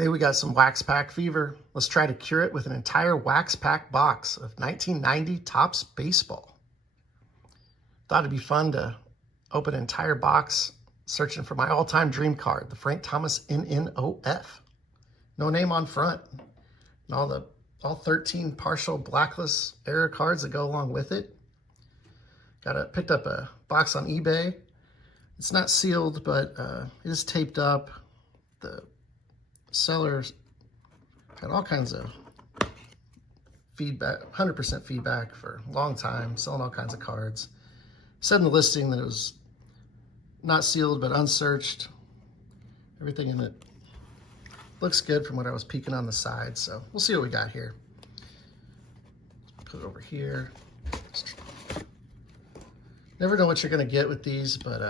Hey, we got some wax pack fever. Let's try to cure it with an entire wax pack box of 1990 Topps baseball. Thought it'd be fun to open an entire box searching for my all-time dream card, the Frank Thomas NNOF. No name on front. And all 13 partial blacklist era cards that go along with it. Picked up a box on eBay. It's not sealed, but it is taped up. The sellers had all kinds of feedback, 100% feedback for a long time, selling all kinds of cards. Said in the listing that it was not sealed but unsearched. Everything in it looks good from what I was peeking on the side, so we'll see what we got here. Put it over here. Never know what you're gonna get with these, but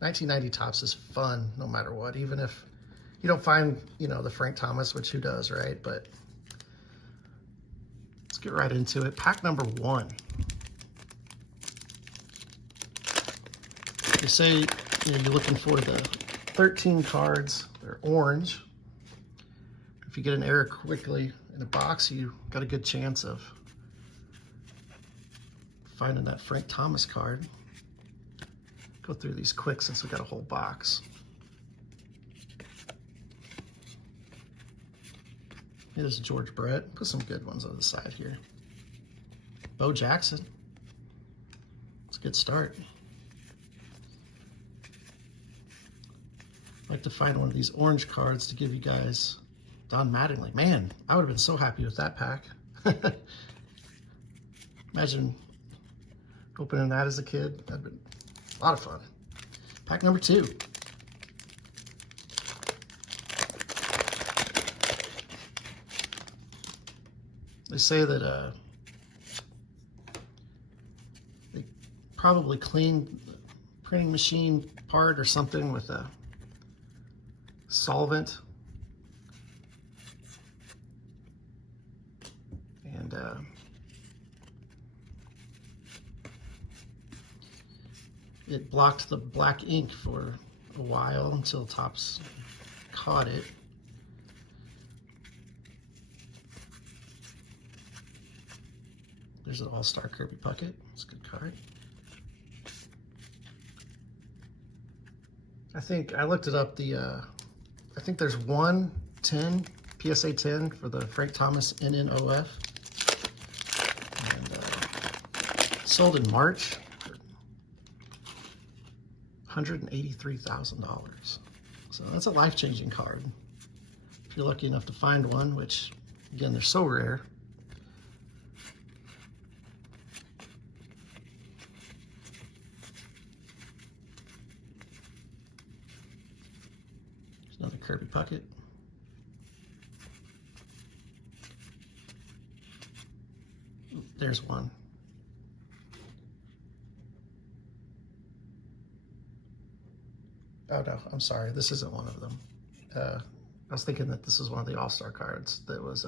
1990 Topps is fun no matter what, even if you don't find, the Frank Thomas, which who does, right? But let's get right into it. Pack number 1. They say you're looking for the 13 cards. They're orange. If you get an error quickly in a box, you got a good chance of finding that Frank Thomas card. Go through these quick since we got a whole box. Here's George Brett. Put some good ones on the side here. Bo Jackson. It's a good start. I'd like to find one of these orange cards to give you guys Don Mattingly. Man, I would have been so happy with that pack. Imagine opening that as a kid. That'd been a lot of fun. Pack number 2. They say that they probably cleaned the printing machine part or something with a solvent. And it blocked the black ink for a while until Topps caught it. There's an all-star Kirby Puckett. It's a good card. I think I looked it up. I think there's 110 PSA 10 for the Frank Thomas NNOF, and sold in March for $183,000. So that's a life-changing card. If you're lucky enough to find one, which again they're so rare. Another Kirby Puckett. There's one. Oh no, I'm sorry. This isn't one of them. I was thinking that this is one of the All-Star cards that was,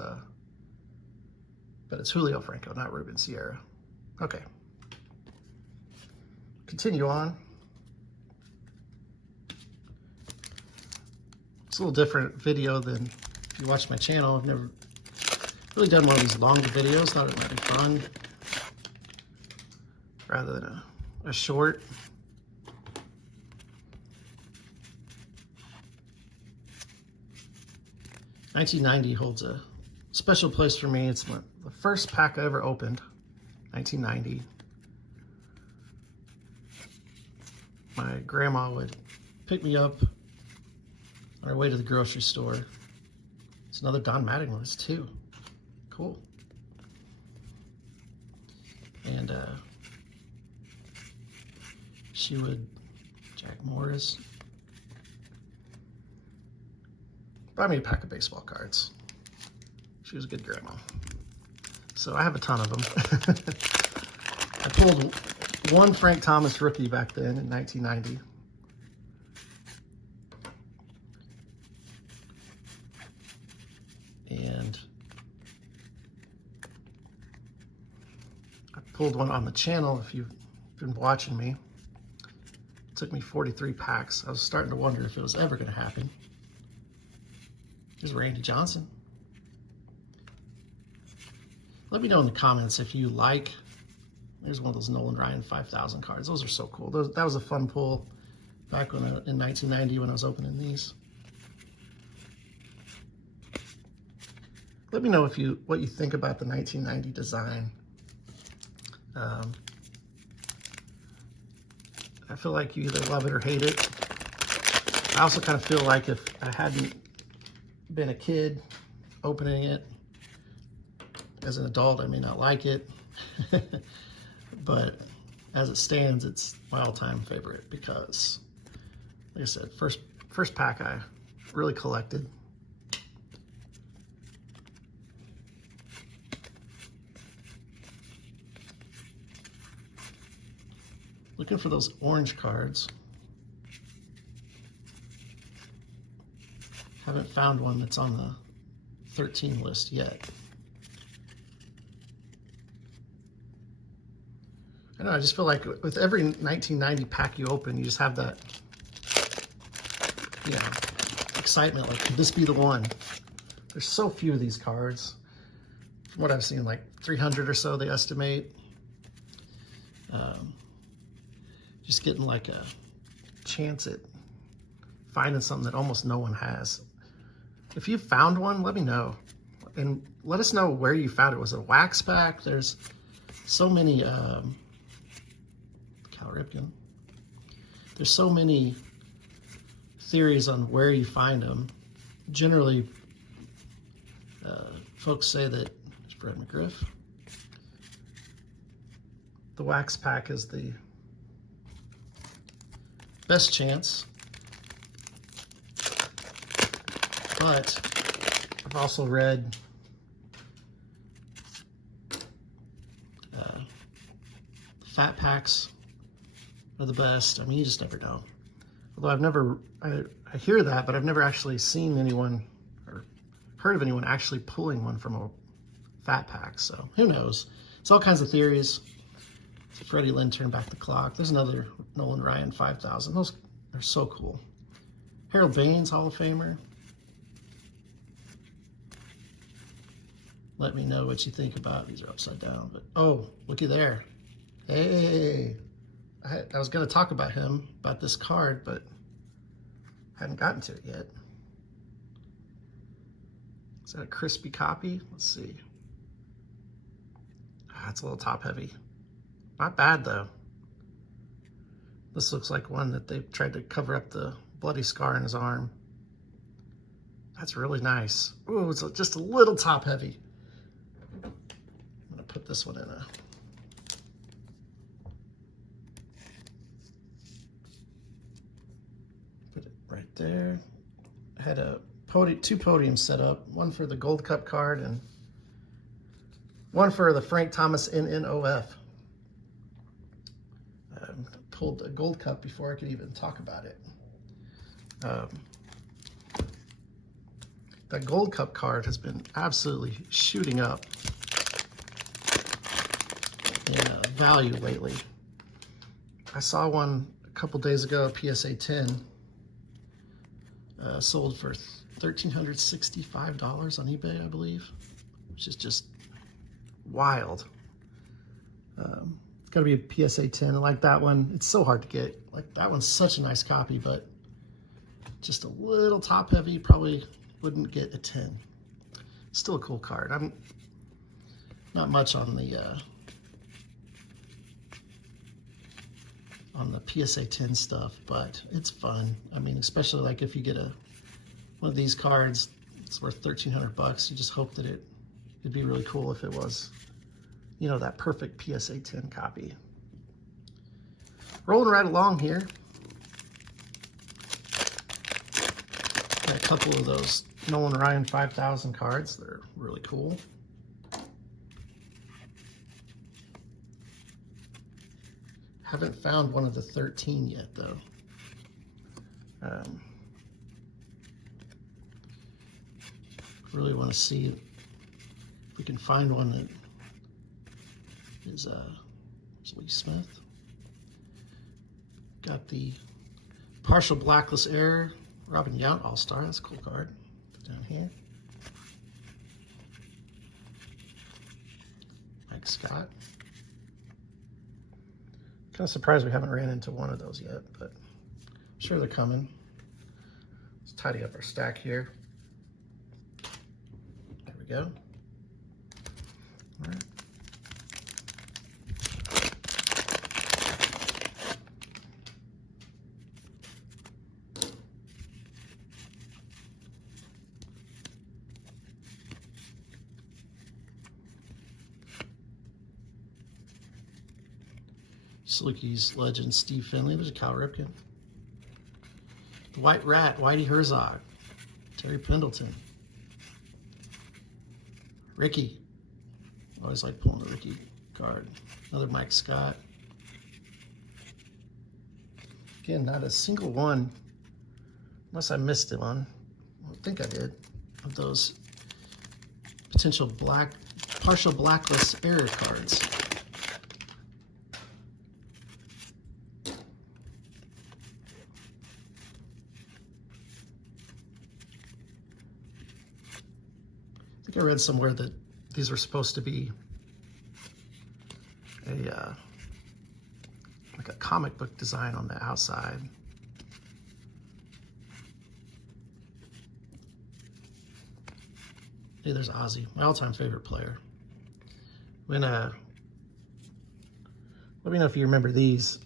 but it's Julio Franco, not Ruben Sierra. Okay. Continue on. It's a little different video than if you watch my channel. I've never really done one of these long videos. Thought it might be fun rather than a short. $1990 holds a special place for me. It's the first pack I ever opened, 1990. My grandma would pick me up on our way to the grocery store. It's another Don Mattingly. It's 2. Cool. And she would, Jack Morris, buy me a pack of baseball cards. She was a good grandma. So I have a ton of them. I pulled one Frank Thomas rookie back then in 1990. And I pulled one on the channel if you've been watching me. It took me 43 packs. I was starting to wonder if it was ever going to happen. Here's Randy Johnson. Let me know in the comments if you like. There's one of those Nolan Ryan 5000 cards. Those are so cool. That was a fun pull back when in 1990 when I was opening these. Let me know what you think about the 1990 design. I feel like you either love it or hate it. I also kind of feel like if I hadn't been a kid opening it, as an adult, I may not like it. But as it stands, it's my all-time favorite because, like I said, first pack I really collected. Looking for those orange cards. Haven't found one that's on the 13 list yet. I don't know, I just feel like with every 1990 pack you open, you just have that, you know, excitement, like, could this be the one? There's so few of these cards. From what I've seen, like 300 or so, they estimate. Just getting like a chance at finding something that almost no one has. If you found one, let me know. And let us know where you found it. Was it a wax pack? There's so many, Cal Ripken. There's so many theories on where you find them. Generally, folks say that it's Fred McGriff. The wax pack is the best chance, but I've also read fat packs are the best. I mean, you just never know. Although I hear that, but I've never actually seen anyone or heard of anyone actually pulling one from a fat pack. So who knows? It's all kinds of theories. Freddie Lynn turned back the clock. There's another Nolan Ryan 5000. Those are so cool. Harold Baines, Hall of Famer. Let me know what you think about. These are upside down, but oh, looky there. Hey, I was going to talk about him, about this card, but I hadn't gotten to it yet. Is that a crispy copy? Let's see. It's a little top heavy. Not bad though. This looks like one that they tried to cover up the bloody scar in his arm. That's really nice. Ooh, it's just a little top heavy. I'm gonna put this one in a... Put it right there. I had two podiums set up, one for the Gold Cup card and one for the Frank Thomas NNOF. Pulled a Gold Cup before I could even talk about it. That Gold Cup card has been absolutely shooting up in value lately. I saw one a couple days ago, a PSA 10, sold for $1,365 on eBay, I believe, which is just wild. Got to be a PSA 10. I like that one. It's so hard to get. Like, that one's such a nice copy, but just a little top heavy. Probably wouldn't get a 10. Still a cool card. I'm not much on the PSA 10 stuff, but it's fun. I mean, especially like if you get one of these cards, it's worth $1,300. You just hope that it'd be really cool if it was, you know, that perfect PSA 10 copy. Rolling right along here. Got a couple of those Nolan Ryan 5000 cards. They're really cool. Haven't found one of the 13 yet, though. Really want to see if we can find one that is Lee Smith. Got the partial blacklist error, Robin Yount All-Star. That's a cool card. Down here. Mike Scott. Kind of surprised we haven't ran into one of those yet, but I'm sure they're coming. Let's tidy up our stack here. There we go. All right. Salukis legend Steve Finley. There's a Cal Ripken. The White Rat, Whitey Herzog. Terry Pendleton. Ricky. Always like pulling the Ricky card. Another Mike Scott. Again, not a single one, unless I missed it on. I don't think I did, of those potential partial blacklist error cards. I think I read somewhere that these were supposed to be like a comic book design on the outside. Hey, there's Ozzy, my all-time favorite player. When let me know if you remember these.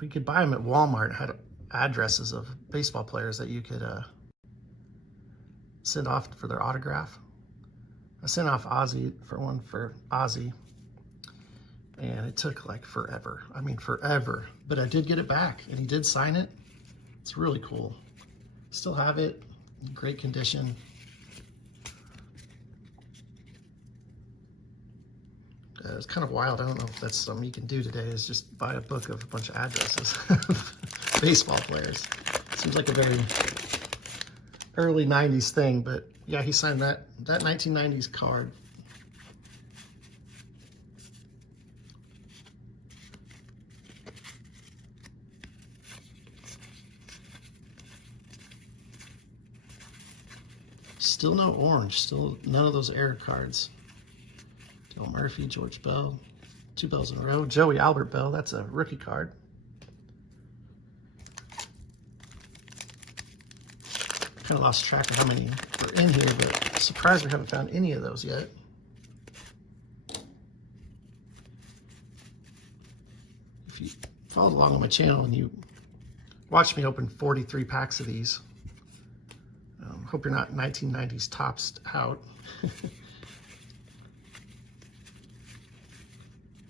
We could buy them at Walmart. It had addresses of baseball players that you could send off for their autograph. I sent off Ozzy for one for Ozzy, and it took like forever. I mean, forever. But I did get it back, and he did sign it. It's really cool. Still have it in great condition. It's kind of wild. I don't know if that's something you can do today, is just buy a book of a bunch of addresses of baseball players. Seems like a very early 90s thing, but yeah, he signed that 1990s card. Still no orange, still none of those error cards. Dale Murphy, George Bell, 2 Bells in a row. Joey Albert Bell, that's a rookie card. Kind of lost track of how many were in here, but surprised we haven't found any of those yet. If you followed along on my channel and you watched me open 43 packs of these, hope you're not 1990s tops out.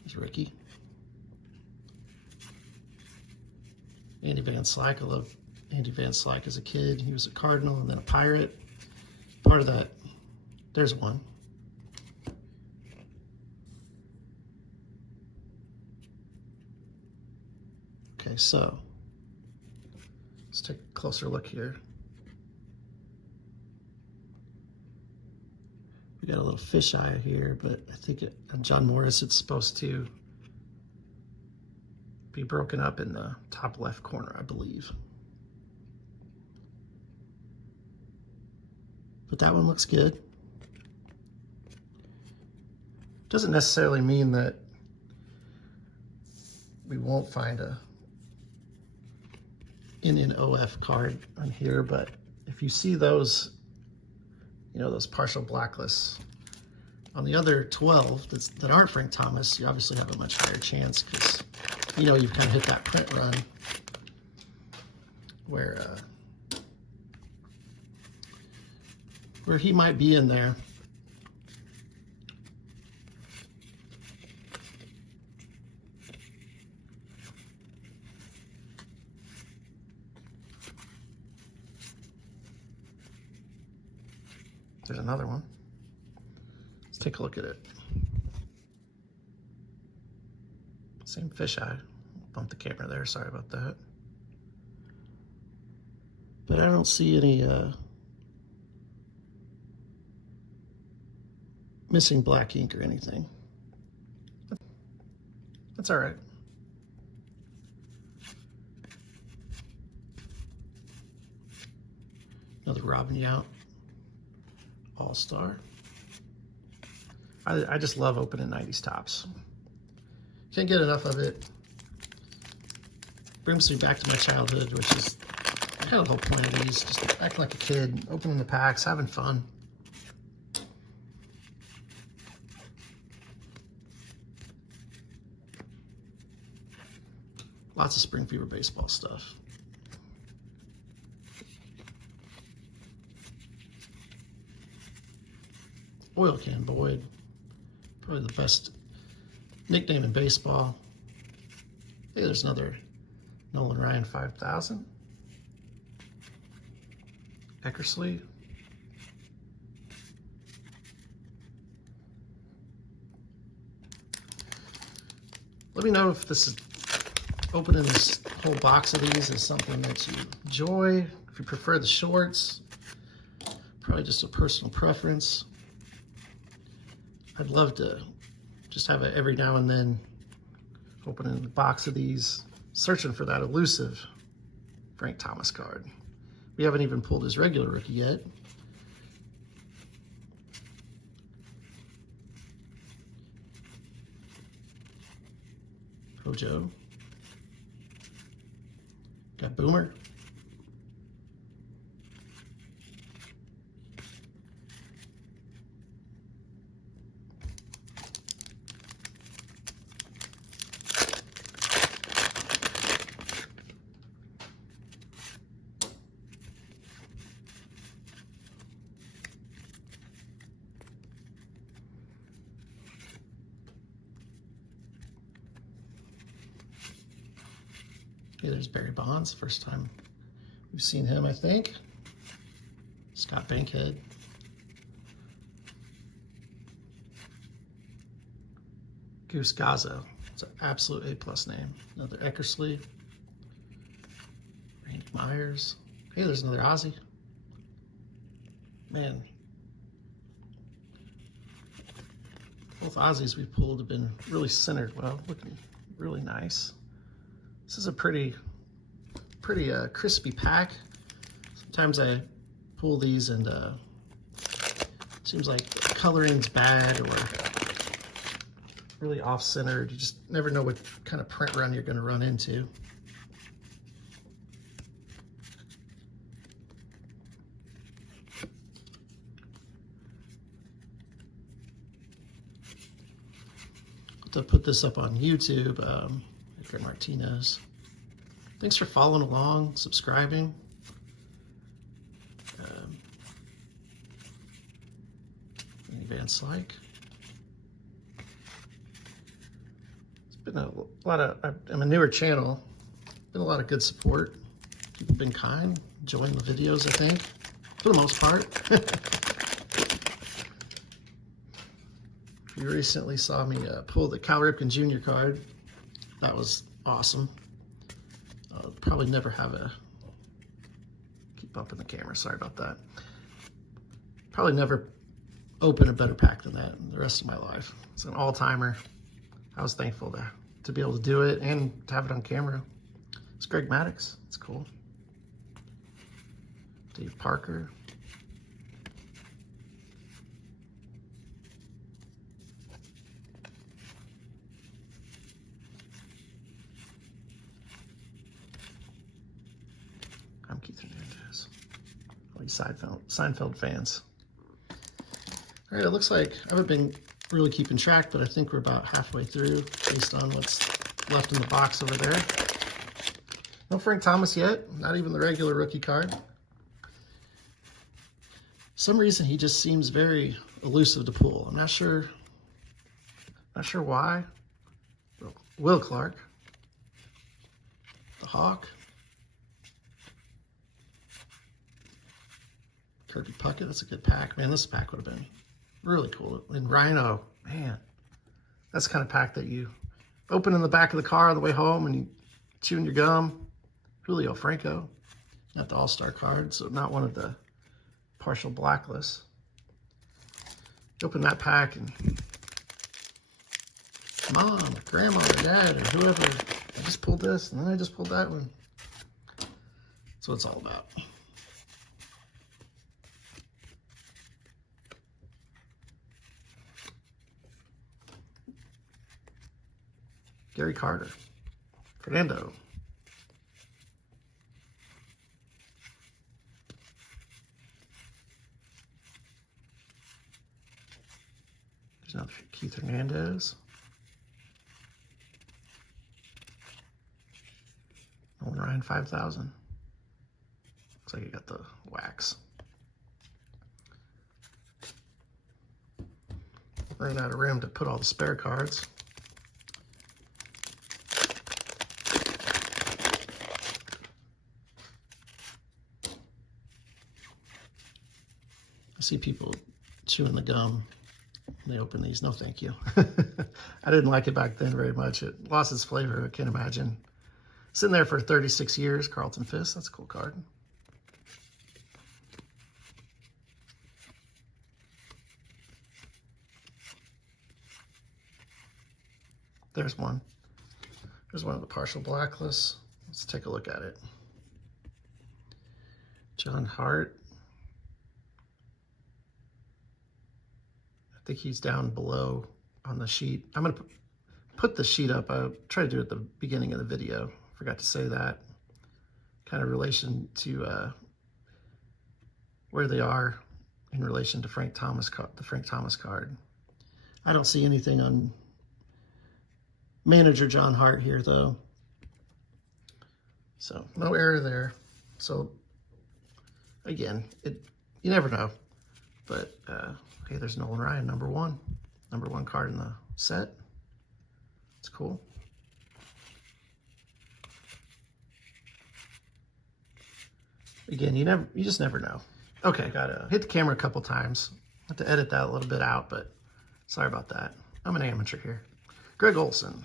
There's Ricky. Andy Van Slyke. I love Andy Van Slyke as a kid. He was a Cardinal and then a Pirate. Part of that. There's one. Okay, so let's take a closer look here. We got a little fisheye here, but I think on John Morris, it's supposed to be broken up in the top left corner, I believe. But that one looks good. Doesn't necessarily mean that we won't find a NNOF card on here, but if you see those, you know, those partial blacklists on the other 12 that aren't Frank Thomas, you obviously have a much higher chance because, you know, you've kind of hit that print run where he might be in there. There's another one. Let's take a look at it. Same fisheye. Bumped the camera there, sorry about that. But I don't see any missing black ink or anything. That's all right. Another Robin Yount. All-Star. I just love opening 90s tops. Can't get enough of it. Brings me back to my childhood, which is kind of the whole point of these. Just acting like a kid, opening the packs, having fun. Lots of Spring Fever baseball stuff. Oil Can Boyd. Probably the best nickname in baseball. Hey, there's another Nolan Ryan 5000. Eckersley. Let me know if this is opening this whole box of these is something that you enjoy. If you prefer the shorts, probably just a personal preference. I'd love to just have it every now and then, opening the box of these, searching for that elusive Frank Thomas card. We haven't even pulled his regular rookie yet. Hojo. Got Boomer. Okay, there's Barry Bonds, first time we've seen him, I think. Scott Bankhead. Goose Gazzo. It's an absolute A+ name. Another Eckersley. Randy Myers. Hey, there's another Ozzy. Man. Both Ozzies we pulled have been really centered well, looking really nice. This is a pretty crispy pack. Sometimes I pull these and seems like coloring's bad or really off-centered. You just never know what kind of print run you're going to run into. To put this up on YouTube, Edgar Martinez. Thanks for following along, subscribing. Van Slyke. It's been a lot of, I'm a newer channel, been a lot of good support. People have been kind, enjoying the videos, I think, for the most part. You recently saw me pull the Cal Ripken Jr. card. That was awesome. I'll probably never have a, keep up in the camera, sorry about that. Probably never open a better pack than that in the rest of my life. It's an all-timer. I was thankful to be able to do it and to have it on camera. It's Greg Maddux. It's cool. Dave Parker. I'm Keith Hernandez. All you Seinfeld fans. All right, it looks like I haven't been really keeping track, but I think we're about halfway through based on what's left in the box over there. No Frank Thomas yet, not even the regular rookie card. For some reason, he just seems very elusive to pull. I'm not sure why. Will Clark, the Hawk, Kirby Puckett. That's a good pack. Man, this pack would have been really cool. And Rhino, man, that's the kind of pack that you open in the back of the car on the way home and you chewing your gum. Julio Franco, not the All-Star card, so not one of the partial blacklists. You open that pack and mom, or grandma, or dad, or whoever, I just pulled this and then I just pulled that one. That's what it's all about. Gary Carter. Fernando. There's another Keith Hernandez. Nolan Ryan 5000. Looks like you got the wax. Ran out of room to put all the spare cards. I see people chewing the gum when they open these. No, thank you. I didn't like it back then very much. It lost its flavor, I can't imagine. Sitting there for 36 years, Carlton Fisk. That's a cool card. There's one. There's one of the partial blacklists. Let's take a look at it. John Hart. I think he's down below on the sheet. I'm going to put the sheet up. I tried to do it at the beginning of the video. Forgot to say that. Kind of relation to where they are in relation to Frank Thomas, the Frank Thomas card. I don't see anything on manager John Hart here, though. So no error there. So again, you never know. But hey, there's Nolan Ryan, number one card in the set. It's cool. Again, you just never know. Okay, gotta hit the camera a couple times. Have to edit that a little bit out, but sorry about that. I'm an amateur here. Greg Olson.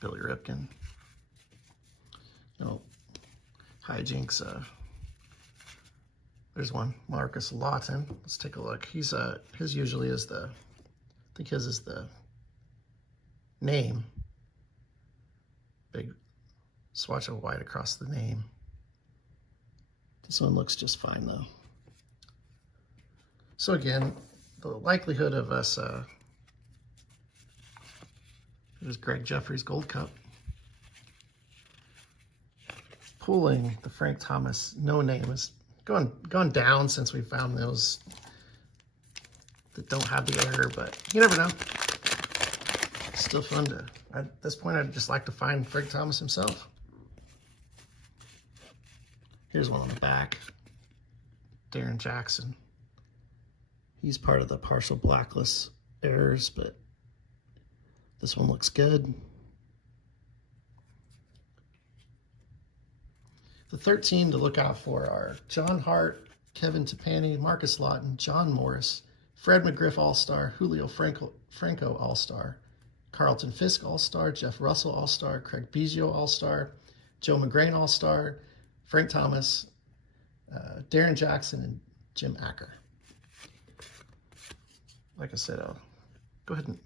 Billy Ripken. No hijinks. There's one. Marcus Lawton. Let's take a look. He's his usually is the, I think his is the name. Big swatch of white across the name. This one looks just fine though. So again, the likelihood of us, there's Greg Jeffries Gold Cup. Pulling the Frank Thomas no name has gone down since we found those that don't have the error, but you never know. Still fun to, at this point, I'd just like to find Frank Thomas himself. Here's one on the back. Darren Jackson. He's part of the partial blacklist errors, but this one looks good. The 13 to look out for are John Hart, Kevin Tepani, Marcus Lawton, John Morris, Fred McGriff All-Star, Julio Franco All-Star, Carlton Fisk All-Star, Jeff Russell All-Star, Craig Biggio All-Star, Joe McGrain All-Star, Frank Thomas, Darren Jackson, and Jim Acker. Like I said, I'll go ahead and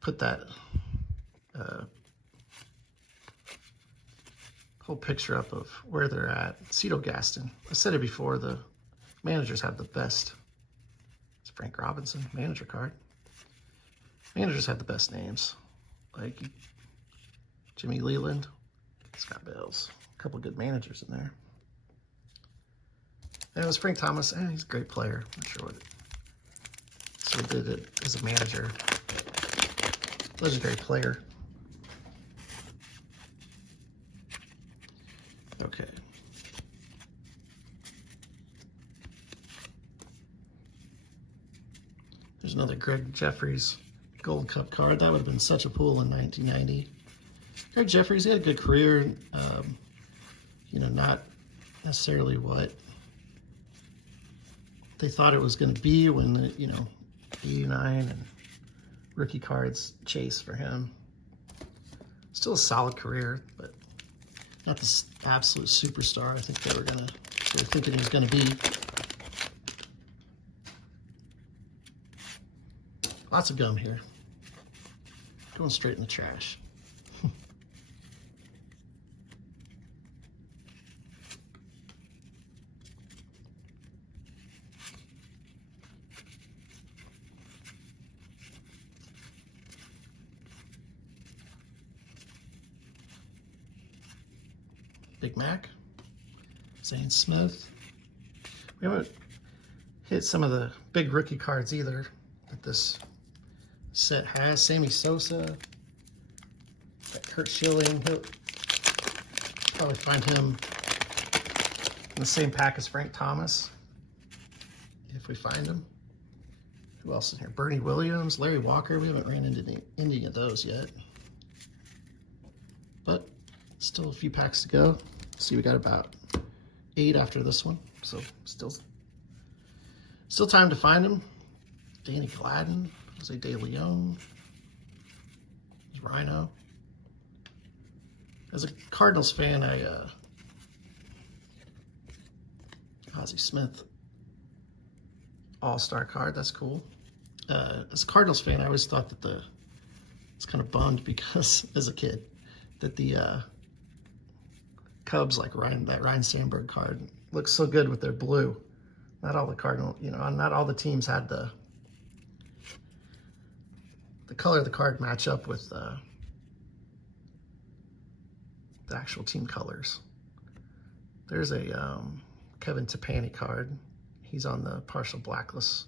put that whole picture up of where they're at. Cito Gaston. I said it before, the managers have the best. It's Frank Robinson, manager card. Managers have the best names. Like Jimmy Leland, Scott Bales. A couple good managers in there. And it was Frank Thomas. He's a great player. Not sure what so did it as a manager. Legendary player. Okay. There's another Greg Jeffries Gold Cup card. That would have been such a pull in 1990. Greg Jeffries, he had a good career. You know, not necessarily what they thought it was going to be when the, 89 and rookie cards chase for him. Still a solid career, but not this absolute superstar I think they were thinking he was going to be. Lots of gum here. Going straight in the trash. Big Mac, Zane Smith. We haven't hit some of the big rookie cards either that this set has. Sammy Sosa, got Kurt Schilling. He'll probably find him in the same pack as Frank Thomas if we find him. Who else is here? Bernie Williams, Larry Walker. We haven't ran into any of those yet. But still a few packs to go. See, we got about 8 after this one. So still time to find him. Danny Gladden, Jose De Leon, Rhino. As a Cardinals fan, Ozzie Smith All-Star card, that's cool. As a Cardinals fan, I always thought that it's kind of bummed because as a kid, that the Cubs, like that Ryan Sandberg card, looks so good with their blue. Not all the not all the teams had the color of the card match up with the actual team colors. There's a Kevin Tapani card. He's on the partial blacklist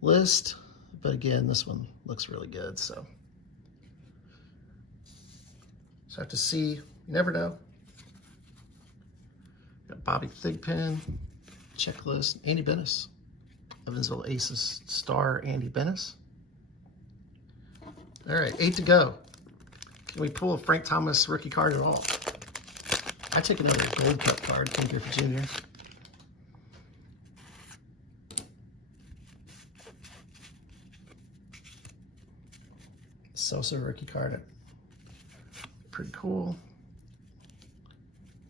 list, but again, this one looks really good, so have to see. You never know. Got Bobby Thigpen, checklist, Andy Bennis, Evansville Aces star Andy Bennis. All right, 8 to go. Can we pull a Frank Thomas rookie card at all? I take another Gold Cup card, Ken Griffey Jr. Sosa rookie card. Pretty cool.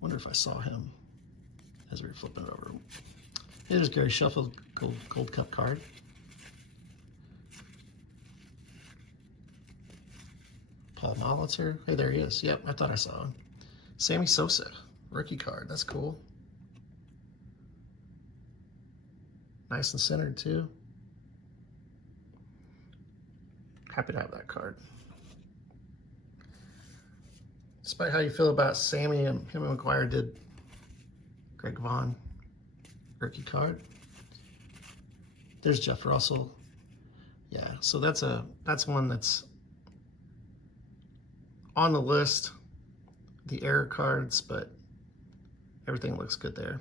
Wonder if I saw him as we were flipping it over. Here's Gary Sheffield Gold Cup card. Paul Molitor. Hey, there he is. Yep, I thought I saw him. Sammy Sosa rookie card. That's cool. Nice and centered too. Happy to have that card. Despite how you feel about Sammy, and him and McGuire did Greg Vaughn rookie card. There's Jeff Russell. Yeah, so that's one that's on the list, the error cards, but everything looks good there.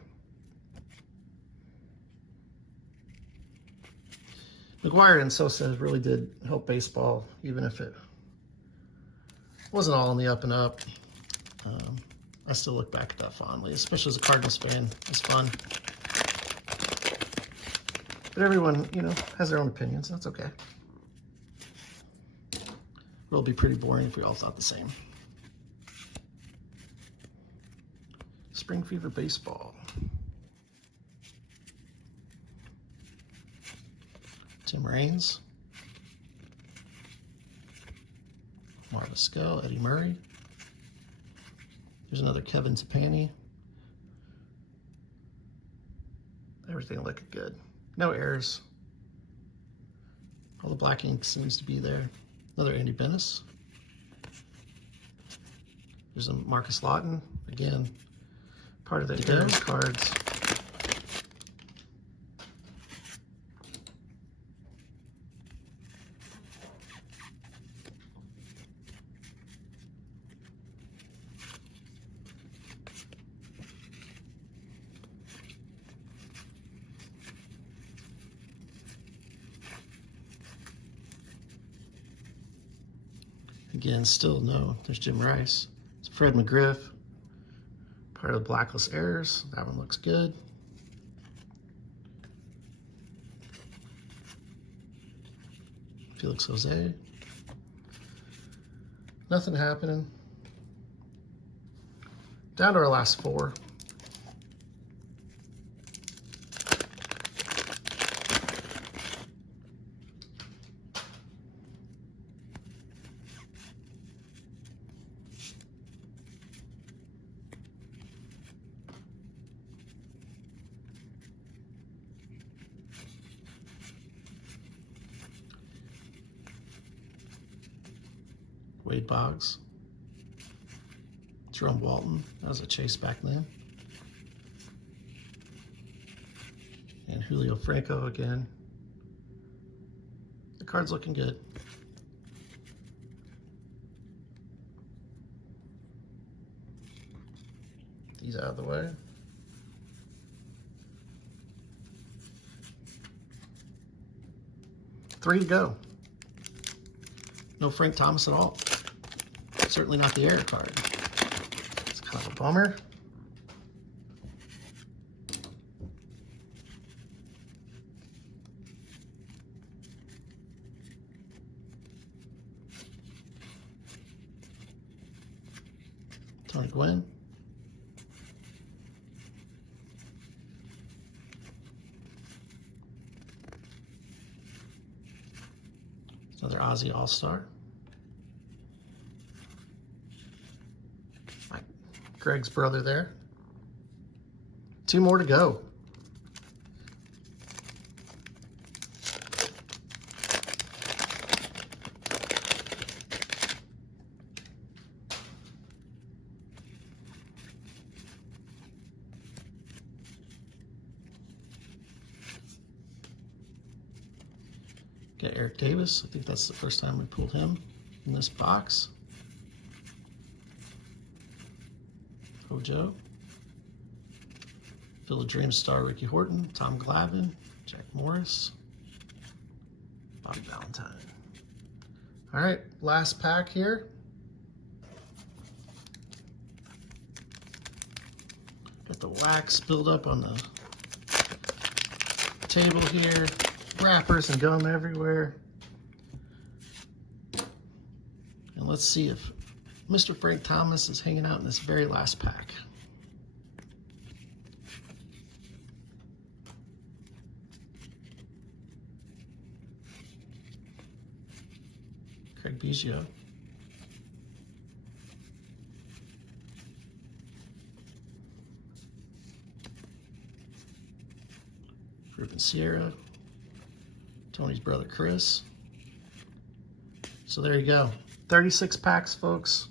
McGuire and Sosa really did help baseball, even if it wasn't all in the up and up. I still look back at that fondly, especially as a Cardinals fan. It's fun. But everyone, has their own opinions. That's okay. It will be pretty boring if we all thought the same. Spring Fever Baseball. Tim Raines. Marva Skell, Eddie Murray. There's another Kevin Tapani. Everything looking good. No errors. All the black ink seems to be there. Another Andy Bennis. There's a Marcus Lawton. Again, part of the error cards. Again, still no. There's Jim Rice. It's Fred McGriff. Part of the blacklist errors. That one looks good. Felix Jose. Nothing happening. Down to our last 4. Wade Boggs, Jerome Walton. That was a chase back then. And Julio Franco again. The card's looking good. These out of the way. Three to go. No Frank Thomas at all. Certainly not the error card. It's kind of a bummer. Tony Gwynn. Another Aussie All-Star. Greg's brother there. Two more to go. Get Eric Davis. I think that's the first time we pulled him in this box. Hojo. Field of Dreams star Ricky Horton. Tom Glavine. Jack Morris. Bobby Valentine. All right, last pack here. Got the wax build up on the table here. Wrappers and gum everywhere. And let's see if Mr. Frank Thomas is hanging out in this very last pack. Craig Biggio. Ruben Sierra. Tony's brother Chris. So there you go. 36 packs, folks.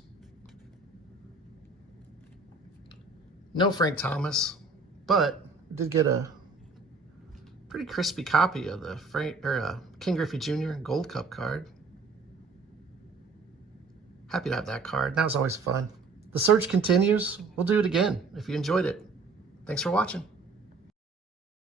No Frank Thomas, but did get a pretty crispy copy of the King Griffey Jr. Gold Cup card. Happy to have that card. That was always fun. The search continues. We'll do it again if you enjoyed it. Thanks for watching.